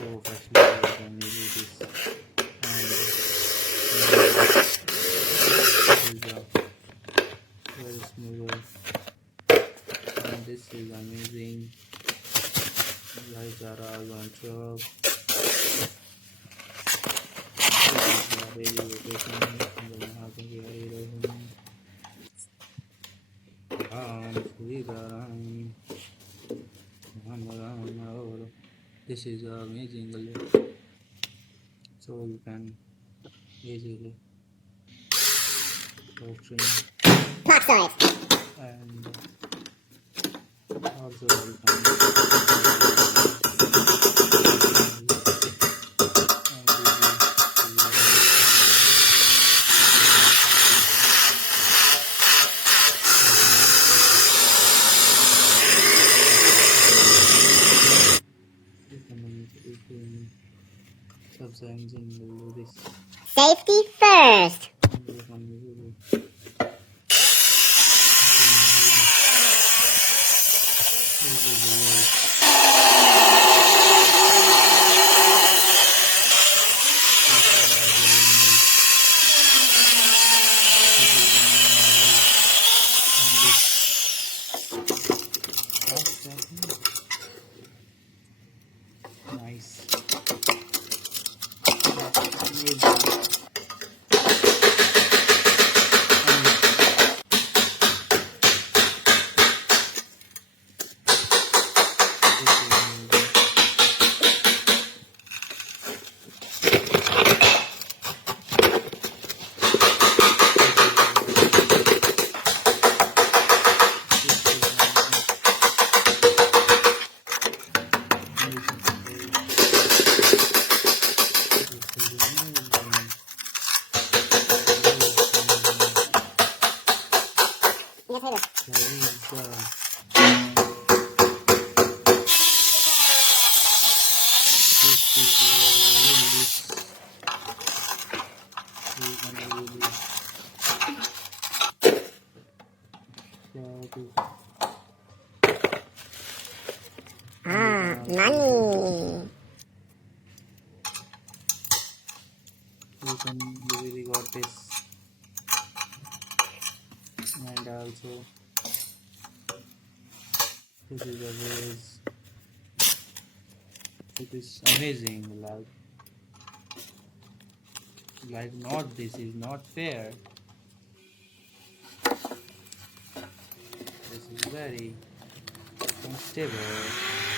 professionally you can use this. And this is a very smoother, and this is amazing. Guys are all on job. This is a daily vacation. This is amazing, so you can easily stream and also you can subscribe and this. Safety first. Nice. Money. You can easily got this, and also this is a vase. It is amazing, like not, this is not fair. This is very unstable.